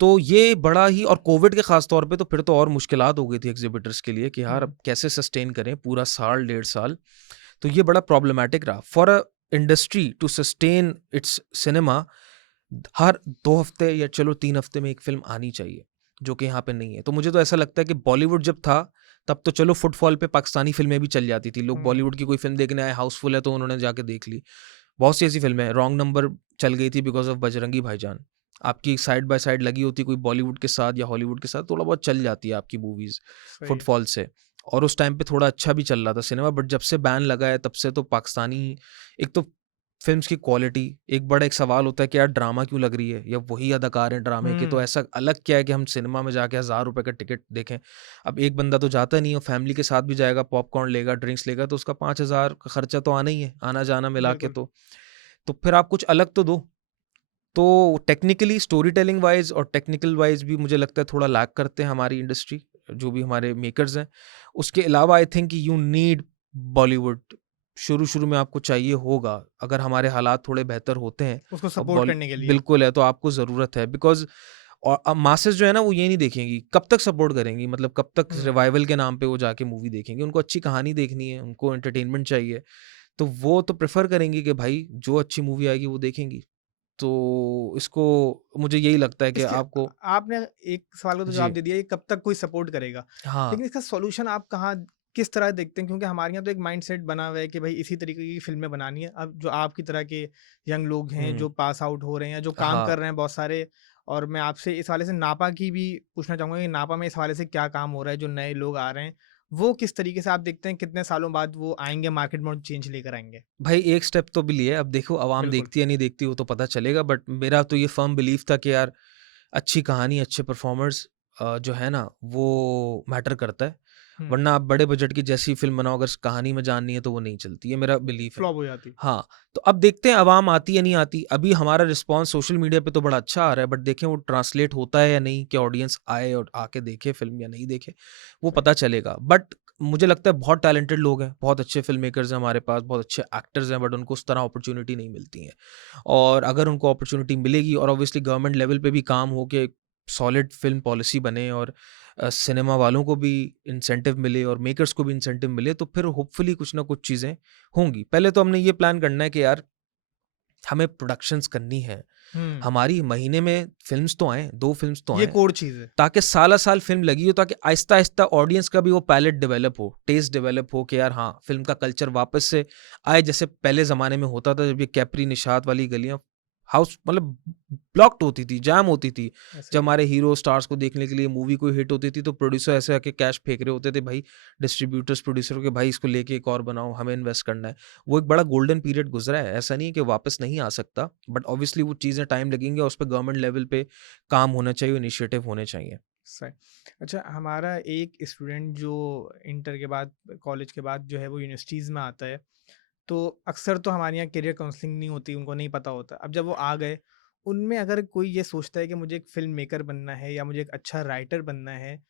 तो ये बड़ा ही और कोविड के ख़ास तौर पे तो फिर तो और मुश्किलात हो गई थी एग्ज़िबिटर्स के लिए कि यार हम्म, अब कैसे सस्टेन करें पूरा साल, डेढ़ साल। तो ये बड़ा प्रॉब्लमैटिक रहा। For a industry to sustain its cinema, हर 2 हफ्ते या चलो 3 हफ्ते में 1 फ़िल्म आनी चाहिए, जो कि यहाँ पे नहीं है। तो मुझे तो ऐसा लगता है कि बॉलीवुड जब था, तब तो चलो फुटफॉल पे पाकिस्तानी फ़िल्में भी चल जाती थी। लोग हम्म, बॉलीवुड की कोई फ़िल्म देखने आए, हाउसफुल है तो उन्होंने जाके देख ली। बहुत सी ऐसी फ़िल्में हैं, रॉन्ग नंबर चल गई थी बिकॉज़ ऑफ बजरंगी भाईजान। आपकी साइड बाय साइड लगी होती कोई बॉलीवुड के साथ या हॉलीवुड के साथ, थोड़ा बहुत चल जाती है आपकी मूवीज़ सही है। फुटफॉल से। और उस टाइम पे थोड़ा अच्छा भी चल रहा था सिनेमा, बट जब से बैन लगा है तब से तो पाकिस्तानी, एक तो फ़िल्म्स की क्वालिटी, एक सवाल होता है कि यार ड्रामा क्यों लग रही है या वही अदाकार हैं ड्रामे के, तो हुँ, ऐसा अलग क्या है कि हम सिनेमा में जाके ₹1000 का टिकट देखें। अब एक बंदा तो जाता नहीं है, फैमिली के साथ भी जाएगा, पॉपकॉर्न लेगा, ड्रिंक्स लेगा, तो उसका 5000 का खर्चा तो आना ही है, आना-जाना मिला के बिल्कुल। तो। तो फिर आप कुछ अलग तो दो। तो टेक्निकली स्टोरी टेलिंग वाइज़ और टेक्निकल वाइज़ भी मुझे लगता है थोड़ा लैग करते हैं हमारी इंडस्ट्री, जो भी हमारे मेकर्स हैं। उसके अलावा I think you need Bollywood, शुरू-शुरू में आपको चाहिए होगा, अगर हमारे हालात थोड़े बेहतर होते हैं उसको और सपोर्ट करने के लिए। बिल्कुल है, तो आपको ज़रूरत है बिकॉज़ और अब मासेस जो है ना, वो ये नहीं देखेंगी, कब तक सपोर्ट करेंगी, मतलब कब तक हुँ, रिवाइवल के नाम पे वो जाके मूवी देखेंगी। उनको अच्छी कहानी देखनी है, उनको एंटरटेनमेंट चाहिए, तो वो तो प्रेफ़र करेंगी कि भाई जो अच्छी मूवी आएगी वो देखेंगी। तो इसको मुझे यही लगता है कि इसके आपको आपने एक सवाल का तो जवाब जी, दे दिया, ये कब तक कोई सपोर्ट करेगा? हाँ, लेकिन इसका सॉल्यूशन आप कहाँ किस तरह देखते हैं? क्योंकि हमारे यहाँ तो एक माइंडसेट बना हुआ है कि भाई इसी तरीके की फ़िल्में बनानी है। अब जो आपकी तरह के यंग लोग हैं, हुँ, जो पास आउट हो रहे हैं या जो काम हाँ, कर रहे हैं बहुत सारे, और मैं आपसे इस हवाले से नापा की भी पूछना चाहूँगा कि नापा में इस हवाले से क्या काम हो रहा है? जो नए लोग आ रहे हैं, वो किस तरीके से आप देखते हैं कितने सालों बाद वो आएँगे मार्केट में और चेंज लेकर आएँगे? भाई एक स्टेप तो भी लिए, अब देखो अवाम बिल्कुल। देखती है नहीं देखती वो तो पता चलेगा, बट मेरा तो ये फ़र्म बिलीव था कि यार अच्छी कहानी, अच्छे परफ़ॉर्मर्स जो है ना, वो मैटर करता है। हुँ, वरना आप बड़े बजट की जैसी फ़िल्म बनाओ, अगर कहानी में जान नहीं है तो वो नहीं चलती, ये मेरा बिलीफ है। फ्लॉप हो जाती। हाँ, तो अब देखते हैं अवाम आती है नहीं आती। अभी हमारा रिस्पॉन्स सोशल मीडिया पे तो बड़ा अच्छा आ रहा है, बट देखें वो ट्रांसलेट होता है या नहीं, कि ऑडियंस आए और आके देखे फ़िल्म या नहीं देखे, वो सही। पता चलेगा। बट मुझे लगता है बहुत टैलेंटेड लोग हैं, बहुत अच्छे फ़िल्म मेकर्स हैं हमारे पास, बहुत अच्छे एक्टर्स हैं, बट उनको उस तरह अपॉर्च्युनिटी नहीं मिलती है। और अगर उनको अपॉर्च्युनिटी मिलेगी और ऑब्वियसली गवर्नमेंट लेवल पे भी काम हो के सॉलिड फ़िल्म पॉलिसी बने और सिनेमा वालों को भी इंसेंटिव मिले और मेकर्स को भी इंसेंटिव मिले, तो फिर होपफुली कुछ ना कुछ चीज़ें होंगी। पहले तो हमने ये प्लान करना है कि यार हमें प्रोडक्शंस करनी है। हुँ, हमारी महीने में फ़िल्म्स तो आएँ, 2 फ़िल्म्स तो ये आएँ, कोर चीज़ है। ताकि साला-साल फ़िल्म लगी हो, ताकि आहिस्ता-आहिस्ता ऑडियंस का भी वो पैलेट डेवलप हो, टेस्ट डेवलप हो कि यार हाँ, फ़िल्म का कल्चर वापस से आए, जैसे पहले ज़माने में होता था, जब ये कैप्री निषाद वाली गलियाँ हाउस मतलब ब्लॉक्ड होती थी, जैम होती थी। ऐसा जब ही है। हमारे हीरो स्टार्स को देखने के लिए मूवी कोई हिट होती थी, तो प्रोड्यूसर ऐसे आके कैश फेंक रहे होते थे भाई, डिस्ट्रीब्यूटर्स, प्रोड्यूसर के, भाई इसको लेके एक और बनाओ, हमें इन्वेस्ट करना है। वो एक बड़ा गोल्डन पीरियड गुज़रा है, ऐसा नहीं है कि वापस नहीं आ सकता, बट ऑब्वियसली वो चीज़ें टाइम लगेंगी और उस पे गवर्नमेंट लेवल पे काम होना चाहिए, इनिशिएटिव होने चाहिए। सही। अच्छा, हमारा एक स्टूडेंट जो इंटर के बाद, कॉलेज के बाद जो है वो यूनिवर्सिटीज़ में आता है, तो अक्सर तो हमारे यहाँ करियर काउंसलिंग नहीं होती, उनको नहीं पता होता। अब जब वो आ गए, उनमें अगर कोई ये सोचता है कि मुझे एक फ़िल्म मेकर बनना है या मुझे एक अच्छा राइटर बनना है,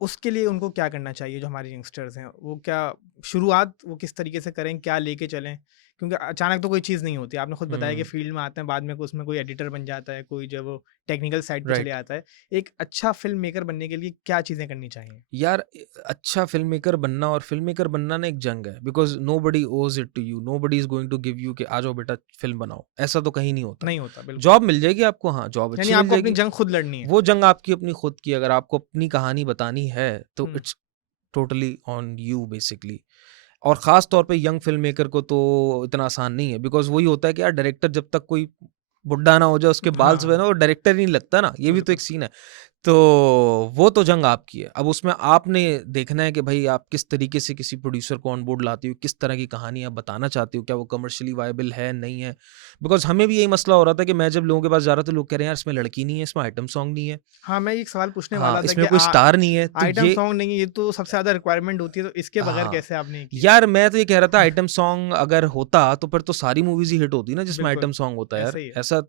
उसके लिए उनको क्या करना चाहिए जो हमारे यंगस्टर्स हैं? वो क्या शुरुआत वो किस तरीके से करें, क्या लेके चलें? क्योंकि अचानक तो कोई चीज़ नहीं होती। आपने खुद बताया कि हुँ, फ़ील्ड में आते हैं, बाद में उसमें कोई एडिटर बन जाता है, कोई जो है वो टेक्निकल साइड पे चले राइट। आता है। एक अच्छा फ़िल्म मेकर बनने के लिए क्या चीज़ें करनी चाहिए? यार अच्छा फ़िल्म मेकर बनना और फ़िल्म मेकर बनना ना एक जंग है, because nobody owes it to you, nobody is going to give you कि आ जाओ बेटा फ़िल्म बनाओ, ऐसा तो कहीं नहीं होता। नहीं होता, बिल्कुल। जॉब मिल जाएगी आपको, हाँ, जॉब यानी अच्छी मिल आपको अपनी जाएगी। जंग खुद लड़नी है। वो जंग आपकी अपनी खुद की, अगर आपको अपनी कहानी बतानी है, तो hmm, it's totally on you basically. और ख़ास तौर पे यंग फ़िल्म मेकर को तो इतना आसान नहीं है, बिकॉज़ वही होता है कि यार डायरेक्टर जब तक कोई बुड्ढा ना हो जाए, उसके बाल सफ़ेद ना हाँ, हो, वो डायरेक्टर ही नहीं लगता ना, ये भी तो एक बिल्कुल। सीन है। तो वो तो जंग आपकी है। अब उसमें आपने देखना है कि भई आप किस तरीके से किसी प्रोड्यूसर को ऑन बोर्ड लाते हो, किस तरह की कहानी आप बताना चाहते हो, क्या वो कमर्शियली वायबल है, नहीं है? बिकॉज़ हमें भी यही मसला हो रहा था कि मैं जब लोगों के पास जा रहा था, लोग कह रहे हैं यार इसमें लड़की नहीं है, इसमें आइटम सॉन्ग नहीं है। हाँ, मैं एक सवाल पूछने हाँ, वाला था कि इसमें कोई स्टार नहीं है, तो आइटम ये सॉन्ग नहीं है, ये तो सबसे ज़्यादा रिक्वायरमेंट होती है, तो इसके बगैर हाँ, कैसे आपने किया? यार मैं तो ये कह रहा था आइटम सॉन्ग अगर होता तो फिर तो सारी मूवीज़ ही हिट होती ना जिसमें बिल्कुल, आइटम सॉन्ग होता है यार। ऐसा ही है, ऐसा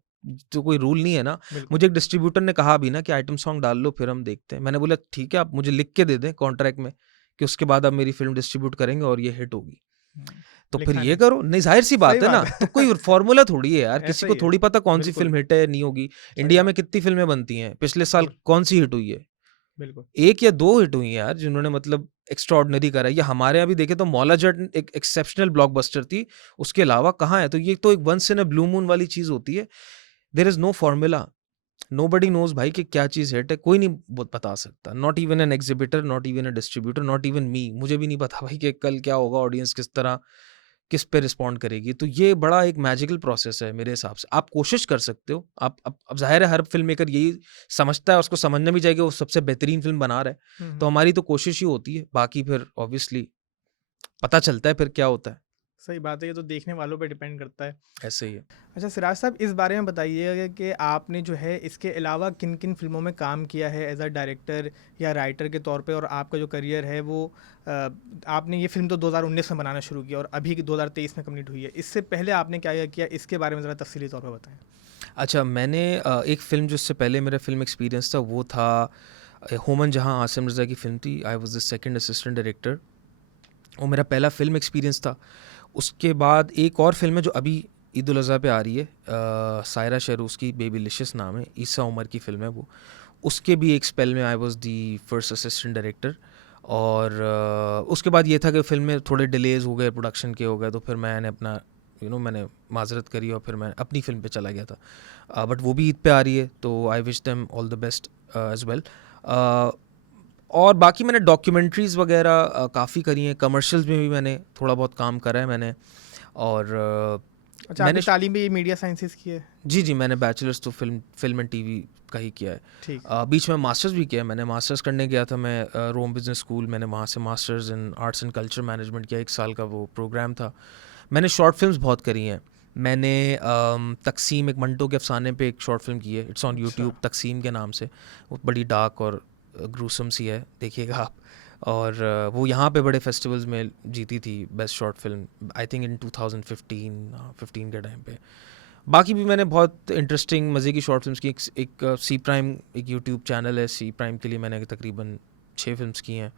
तो कोई रूल नहीं है ना। बिल्कुल। मुझे एक डिस्ट्रीब्यूटर ने कहा भी ना कि आइटम सॉन्ग डाल लो फिर हम देखते हैं। मैंने बोला ठीक है, आप मुझे लिख के दे दें कॉन्ट्रैक्ट में कि उसके बाद आप मेरी फ़िल्म डिस्ट्रीब्यूट करेंगे और ये हिट होगी। हुँ, तो फिर लिखा ये नहीं। करो, नहीं ज़ाहिर-सी सही बात है बात ना, है। तो कोई फ़ॉर्मूला थोड़ी है यार, किसी ऐसा को ही है, थोड़ी पता कौन-सी बिल्कुल, फ़िल्म हिट है, नहीं होगी। सही इंडिया में बात, कितनी फ़िल्में बनती हैं, पिछले साल बिल्कुल, कौन-सी हिट हुई है? बिल्कुल। 1 या 2 हिट हुई हैं यार, जिन्होंने मतलब एक्स्ट्राऑर्डिनरी करा है। ये हमारे यहाँ भी देखें तो मौला जट एक एक्सेप्शनल ब्लॉकबस्टर थी, उसके अलावा कहाँ है? तो ये तो एक once in a blue moon वाली चीज़ होती है। There is no formula, nobody knows भाई कि क्या चीज़ हिट है, कोई नहीं बता सकता। Not even an exhibitor, not even a distributor, not even me. मुझे भी नहीं पता भाई कि कल क्या होगा, ऑडियंस किस तरह किस पे रिस्पॉन्ड करेगी। तो ये बड़ा एक मैजिकल प्रोसेस है मेरे हिसाब से। आप कोशिश कर सकते हो, आप अब ज़ाहिर है हर फ़िल्म मेकर यही समझता है, उसको समझना भी चाहिए कि वो सबसे बेहतरीन फ़िल्म बना रहा है। हुँ, तो हुँ, हमारी तो कोशिश ही होती है, बाकी फिर ऑब्वियसली पता चलता है फिर क्या होता है। सही बात है, ये तो देखने वालों पे डिपेंड करता है। ऐसे ही है। अच्छा सिराज साहब, इस बारे में बताइएगा कि आपने जो है इसके अलावा किन किन फिल्मों में काम किया है एज अ डायरेक्टर या राइटर के तौर पे, और आपका जो करियर है वो आपने ये फिल्म तो 2019 में बनाना शुरू किया और अभी 2023 में कंप्लीट हुई है, इससे पहले आपने क्या क्या किया, इसके बारे में ज़रा तफसीली तौर पर बताएं। अच्छा, मैंने एक फ़िल्म जो इससे पहले मेरा फ़िल्म एक्सपीरियंस था वो था होमन जहाँ आसिम रज़ा की फ़िल्म थी। I was the second assistant director. वो मेरा पहला फ़िल्म एक्सपीरियंस था। उसके बाद एक और फ़िल्म है जो अभी ईद उल अज़हा पे आ रही है, सायरा शहरूज़ की, बेबीलिशियस नाम है, ईसा उमर की फ़िल्म है वो। उसके भी एक स्पेल में I was the first assistant director. और उसके बाद ये था कि फ़िल्म में थोड़े डिलेज़ हो गए, प्रोडक्शन के हो गए, तो फिर मैंने अपना मैंने माज़रत करी और फिर मैं अपनी फ़िल्म पे चला गया था। बट वो भी ईद पे आ रही है, तो I wish them all the best as well. और बाकी मैंने डॉक्यूमेंट्रीज़ वगैरह काफ़ी करी हैं, कमर्शियल्स में भी मैंने थोड़ा बहुत काम करा है मैंने। और अच्छा, मैंने आपकी तालीम भी मीडिया साइंसेस की है? जी, मैंने बैचलर्स तो फ़िल्म एंड टीवी का ही किया है। ठीक। बीच में मास्टर्स भी किया है, मैंने मास्टर्स करने गया था मैं रोम बिज़नेस स्कूल, मैंने वहाँ से masters in arts and culture management किया, 1 साल का वो प्रोग्राम था। मैंने शॉर्ट फ़िल्म्स बहुत करी हैं। मैंने तक़सीम, एक मंटो के अफ़साने पे एक शॉर्ट फ़िल्म की है, इट्स ऑन अच्छा। यूट्यूब, तक़सीम के नाम से। वो बड़ी डार्क और ग्रूसम सी है, देखिएगा आप। और वो यहाँ पे बड़े फेस्टिवल्स में जीती थी best short film, I think in 2015 के टाइम पे। बाकी भी मैंने बहुत इंटरेस्टिंग मज़े की शॉर्ट फिल्म्स की। एक सी प्राइम एक यूट्यूब चैनल है, सी प्राइम के लिए मैंने तकरीबन 6 फिल्म्स की हैं,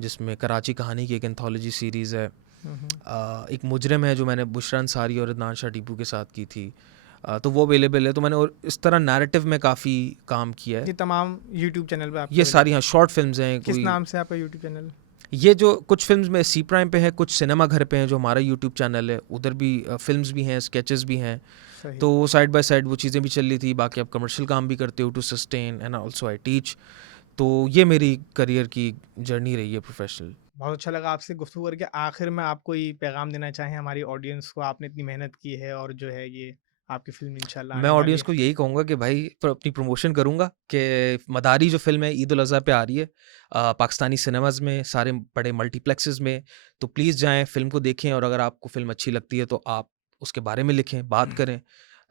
जिसमें कराची कहानी की एक एंथोलॉजी सीरीज़ है। हम्म। एक मुजरिम है जो मैंने बुशरा अंसारी और अदनान शाह टीपू के साथ की थी, तो वो अवेलेबल है। तो मैंने और इस तरह नैरेटिव में काफ़ी काम किया है। ये तमाम यूट्यूब चैनल पे आपके ये सारी अवेलेबल हाँ है? शॉर्ट फिल्म्स हैं। किस कोई नाम से आपका यूट्यूब चैनल? ये जो कुछ फिल्म्स में सी प्राइम पे है, कुछ सिनेमा घर पे हैं जो हमारा यूट्यूब चैनल है, उधर भी फिल्म्स भी हैं, स्केचेस भी हैं। सही। तो साइड बाय साइड वो चीज़ें भी चल रही थी। बाकी आप कमर्शियल काम भी करते हो to sustain, and also I teach. तो ये मेरी करियर की जर्नी रही है प्रोफेशनल। बहुत अच्छा लगा आपसे गुफ्तगू करके। आखिर में आप कोई पैगाम देना चाहें हमारी ऑडियंस को? आपने इतनी मेहनत की है और जो है ये आपकी फ़िल्म इंशाल्लाह मैं आने वाली ऑडियंस है। को यही कहूँगा कि भाई अपनी प्रमोशन करूँगा कि मदारी जो फ़िल्म है ईद उल अज़हा पे आ रही है, पाकिस्तानी सिनेमाज़ में, सारे बड़े मल्टीप्लेक्सेस में। तो प्लीज़ जाएँ, फ़िल्म को देखें, और अगर आपको फ़िल्म अच्छी लगती है तो आप उसके बारे में लिखें, बात करें।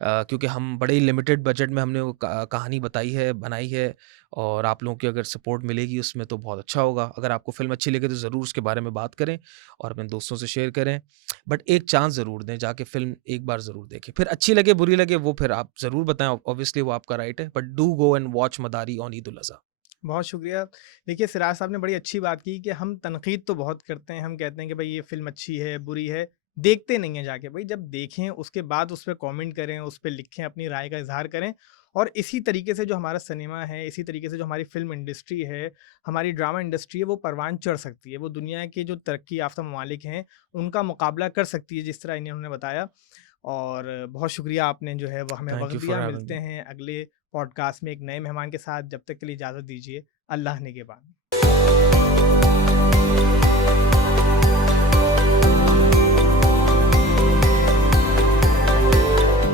क्योंकि हम बड़े ही लिमिटेड बजट में हमने वो कहानी बताई है, बनाई है, और आप लोगों की अगर सपोर्ट मिलेगी उसमें तो बहुत अच्छा होगा। अगर आपको फ़िल्म अच्छी लगे तो ज़रूर उसके बारे में बात करें और अपने दोस्तों से शेयर करें। बट एक चांस ज़रूर दें, जाके फ़िल्म एक बार ज़रूर देखें। फिर अच्छी लगे, बुरी लगे, वो फिर आप ज़रूर बताएँ, ऑब्वियसली वो आपका राइट है। But do go and watch Madari on Eid ul Azha. बहुत शुक्रिया। देखिए सिराज साहब ने बड़ी अच्छी बात की कि हम तनकीद तो बहुत करते हैं, हम कहते हैं कि भाई ये फ़िल्म अच्छी है, बुरी है, देखते नहीं हैं जाके। भाई जब देखें उसके बाद उस पे कमेंट करें, उस पे लिखें, अपनी राय का इज़हार करें। और इसी तरीके से जो हमारा सिनेमा है, इसी तरीके से जो हमारी फ़िल्म इंडस्ट्री है, हमारी ड्रामा इंडस्ट्री है, वो परवान चढ़ सकती है। वो दुनिया के जो तरक्की याफ़्ता ममालिक हैं, उनका मुकाबला कर सकती है, जिस तरह इन्होंने बताया। और बहुत शुक्रिया, आपने जो है वो हमें थैंक वक़्त यू फॉर दिया। हैविंग मिलते मी। हैं अगले पॉडकास्ट में एक नए मेहमान के साथ। जब तक के लिए इजाज़त दीजिए। अल्लाह ने के बाद।